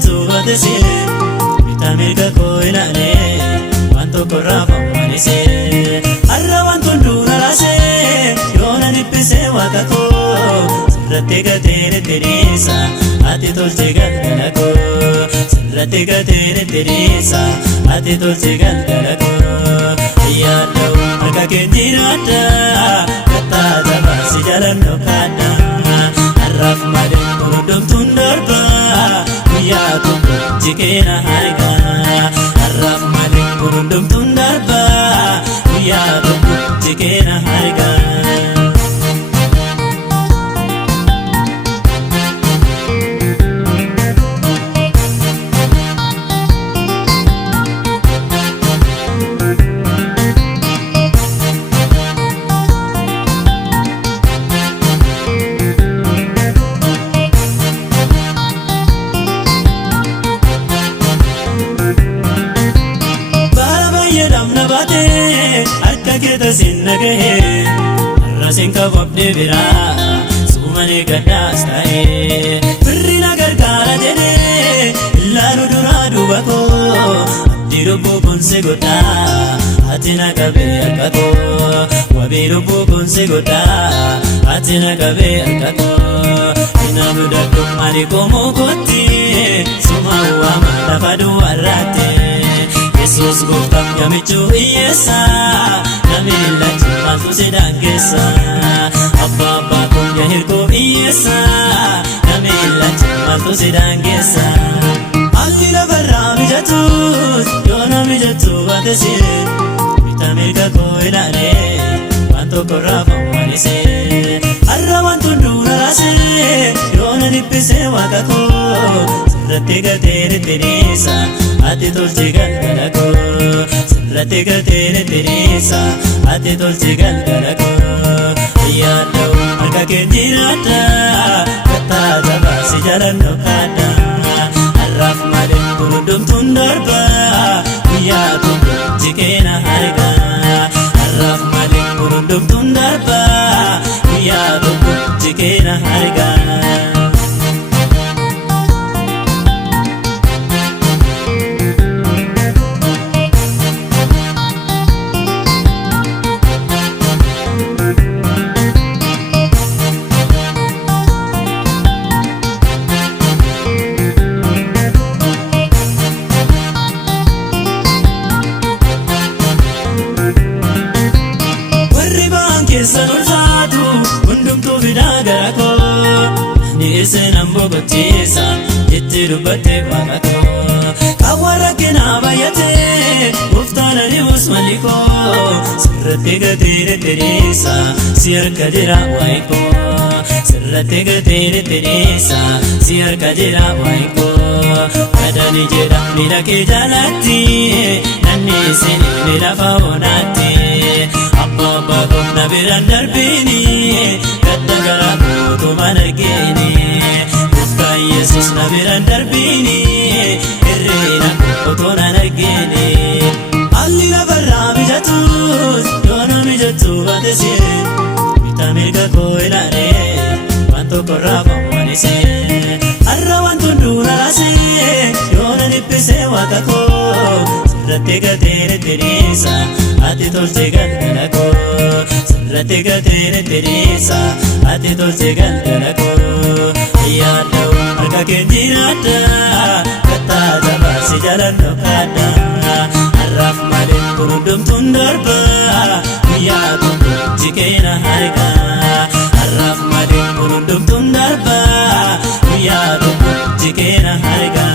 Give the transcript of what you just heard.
mijattuu baatese bitaa mirga koo ilaalee waan tokko raafamanise har'a waan tolduun araasee yoona dhiphisee waaqa koo sirratti gateere tiriisa ati tolchee galgala koo sirratti gateere tiriisa ati tolchee galgala koo ayyaanoo harka keetti raadda kattaa jabaasi jalannoo kaadda har'aaf malee hundumtuun darbaa guyyaa tokko jikeena harkaa har'aaf malee hundumtuun darbaa guyyaa tokko jikeena harkaa. Kita sinna gahe rasin ka wabde bira sumane gadas tae birrina gargara jede lalu dura dubako abdiru bukun se goda atina kabe akato wabiru bukun se goda atina kabe akato inalu dadu mari komo koti suma uama dafadu arate Jesus goftam yamichu iyesa namilla chumatu sedangesa abba abba kunya hirko iyesa namilla chumatu sedangesa alila barra mijatus yona mijatu batese vitamirka ko ilale wanto korrafa manise arra wanto durarase yona nippise wakako sirratti gateere tiriisa ati tolchee galgala koo sirratti gateere tiriisa ati tolchee galgala koo ayyaanoo harka keetti raadda kattaa jabaasi jalannoo kaadda har'aaf malee hundumtuun darbaa guyyaa tokko jikeena harkaa har'aaf malee hundumtuun darbaa guyyaa tokko jikeena harkaa. Sanulfaatu hundumtuu fidaa gara koo ni isinaan boqochiisa itti dubbattee waaqa koo kaawwa rakkinaa baay'atee gooftaan adi'uus malli koo sirratti gateere tiriisa si harka jira waa'ee koo sirratti gateere tiriisa si harka jira waa'ee koo kadhani jedha miila kee jalatti nanni isin ni lafa onaatti. Abba gomna biran darbini gadda gara kootu manargeeni Gooftaa Yesuus na biran darbini irreena kootu nanargeeni alli lafarraa mijatus yoona mijattuu baatese bitaa mirga koo ilaalee waan tokko raafamanise har'a waan tolduun araasee yoona dhiphisee waaqa koo sirratti gateere tiriisa ati tolchee galgala koo sirratti gateere tiriisa ati tolchee galgala koo ayyaanoo harka keetti raadda kattaa jabaasi jalannoo kaadda har'aaf malee hundumtuun darbaa guyyaa tokko jikeena harkaa har'aaf malee hundumtuun darbaa guyyaa tokko jikeena harkaa.